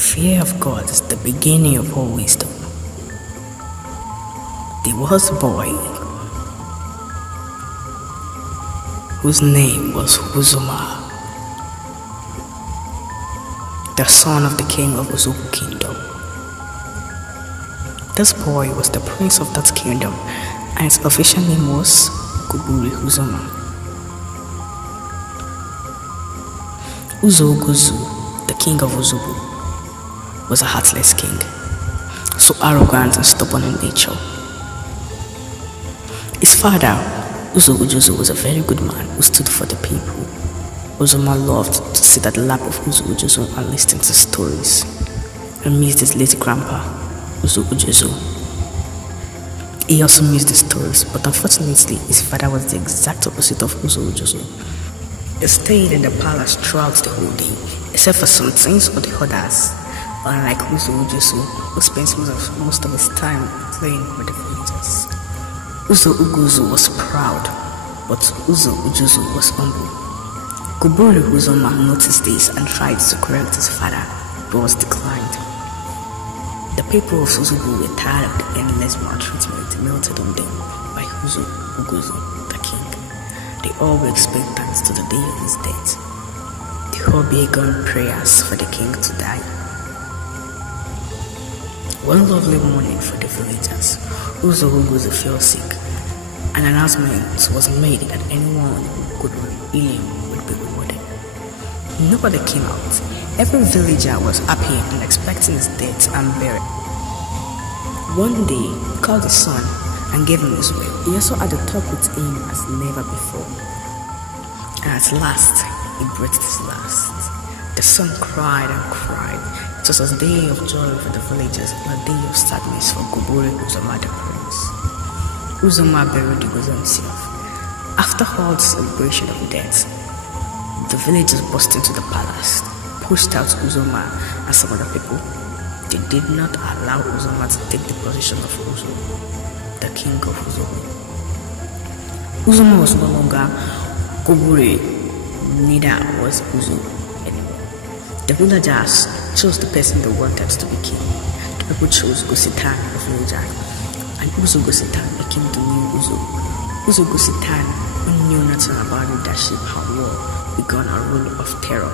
fear of God is the beginning of all wisdom. There was a boy whose name was Uzoma, the son of the King of Uzobu kingdom. This boy was the prince of that kingdom, and his official name was Uzoma. Uzo Ugosu, the King of Uzobu, was a heartless king, so arrogant and stubborn in nature. His father, Uzo Ugosu, was a very good man who stood for the people. Uzoma loved to sit at the lap of Uzo Ugosu and listen to stories, and missed his late grandpa, Uzo Ugosu. He also missed the stories, but unfortunately, his father was the exact opposite of Uzo Ugosu. He stayed in the palace throughout the whole day, except for some things or the others, unlike Uzo Ugosu, who spent most of his time playing with the villagers. Uzo Ugosu was proud, but Uzo Ugosu was humble. Uzoma noticed this and tried to correct his father, but was declined. The people of Uzobu were tired of the endless maltreatment melted on them by Uzo Ugosu, the king. They all were expectant to the day of his death. They all began prayers for the king to die. One lovely morning for the villagers, Uzo Ugosu fell sick. An announcement was made that anyone who could heal him would be rewarded. Nobody came out. Every villager was happy and expecting his death and burial. One day, he called his son and gave him his will. He also had a talk with him as never before. And at last, he breathed his last. The son cried and cried. It was a day of joy for the villagers and a day of sadness for Uzoma the prince. Uzoma buried Ugosu himself. After all the celebration of death, the villagers burst into the palace, pushed out Uzoma and some other people. They did not allow Uzoma to take the position of Uzo, the king of Uzobu. Uzoma was no longer Kobure, neither was Uzo anymore. The villagers chose the person they wanted to be king. The people chose Gositan, the villager, and Uzo Gositan became the new Uzo. Uzo Gositan, who knew nothing about leadership and war, began a rule of terror.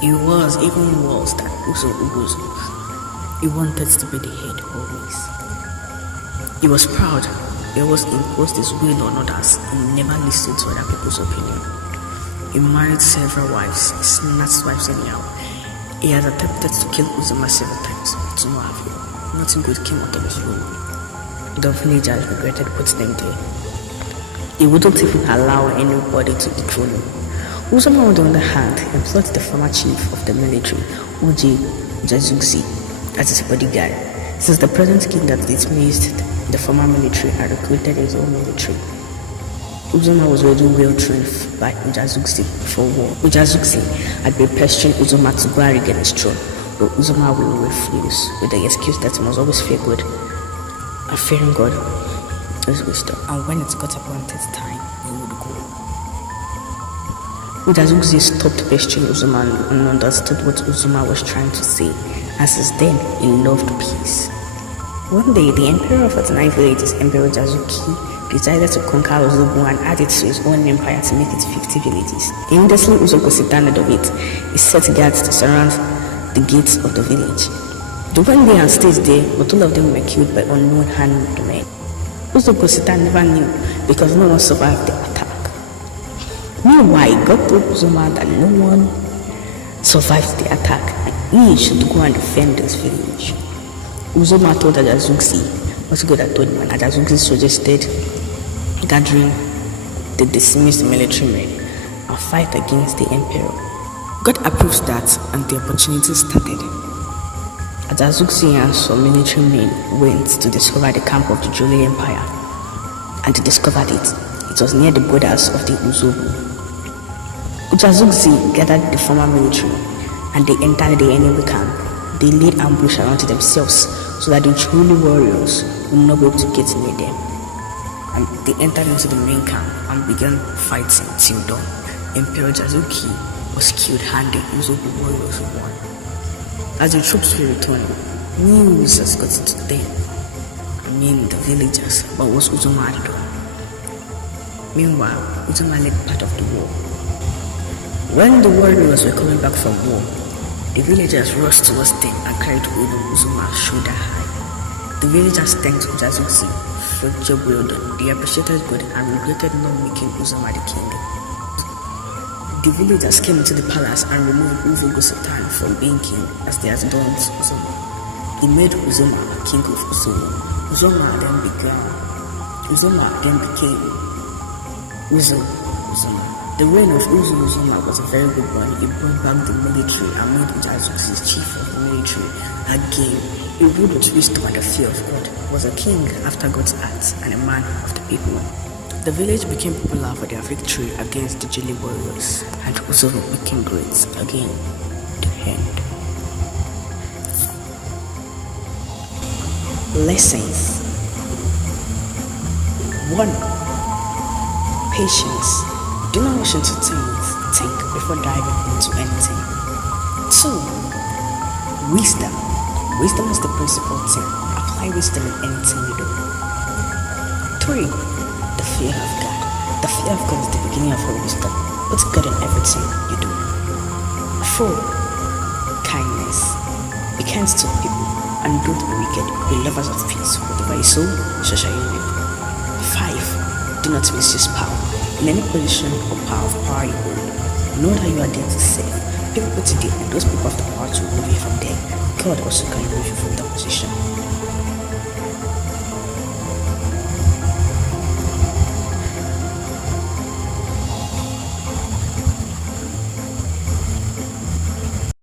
He was even worse than Uzo Ugosu. He wanted to be the head always. He was proud. He always imposed his will on others. He never listened to other people's opinion. He married several wives, snatched wives anyhow. He had attempted to kill Uzoma several times, but to no avail. Nothing good came out of his rule. The villagers regretted putting them there. He wouldn't even allow anybody to dethrone him. Uzoma, on the other hand, employed the former chief of the military, Ujazuxe, as his bodyguard, since the present king that dismissed the former military had recruited his own military. Uzoma was already well trained by Ujazuxe for war. Ujazuxe had been pestering Uzoma to go and regain his throne, but Uzoma will refuse with the excuse that he must always fear God, and fearing God is wisdom, and when it got appointed time, he would go. Ujazuxe stopped pestering Uzoma and understood what Uzoma was trying to say, and since then, he loved peace. One day, the emperor of 49 villages, Emperor Ujazuxe, decided to conquer Uzobu and add it to his own empire to make it 50 villages. Immediately, Uzo Ugosu heard of it. He set guards to surround the gates of the village. They went there and stayed there, but all of them were killed by unknown armed men. Uzo Ugosu never knew because no one survived the attack. Meanwhile, God told Uzoma that no one survived the attack and he should go and defend this village. Uzoma told Ajuasegunlo what God had told him, and Ajuasegunlo suggested gathering the dismissed military men and fight against the emperor. God approves that, and the opportunity started. Ajuasegunlo and some military men went to discover the camp of the Juli Empire, and they discovered it. It was near the borders of the Uzobu. Ujazuxe gathered the former military, and they entered the enemy camp. They laid ambush around themselves so that the truly warriors would not be able to get near them. And they entered into the main camp and began fighting till dawn. Emperor Ujazuxe was killed and the Uzobu warriors won. As the troops were returning, news has got to them. The villagers, but was Uzoma at the door. Meanwhile, Uzoma led part of the war. When the warriors were coming back from war, the villagers rushed towards them and carried Uzoma's shoulder high. The villagers thanked Ujazuxe for the job well done. They appreciated God and regretted not making Uzoma the king. The villagers came into the palace and removed Uzo Ugosu from being king as they had done to Uzoma. He made Uzoma king of Uzobu. Uzoma then became Uzo Ugosu. The reign of Uzo Ugosu was a very good one. He brought back the military and made Ujazuxe chief of the military. Again, he ruled with wisdom and the fear of God. He was a king after God's heart and a man of the people. The village became popular for their victory against the Juli warriors, and Uzo became great again. The end. Lessons. 1. Patience. Do not rush into things. Think before diving into anything. 2. Wisdom. Wisdom is the principal thing. Apply wisdom in anything you do. 3. The fear of God. The fear of God is the beginning of all wisdom. Put God in everything you do. 4. Kindness. Be kind to people. And don't be wicked, be lovers of peace. Whatever you sow, so shall you reap. 5. Do not misuse power. In any position or power you hold, know that you are there to serve. People put it there, and those people have the power to remove you from there. God also can remove you from that position.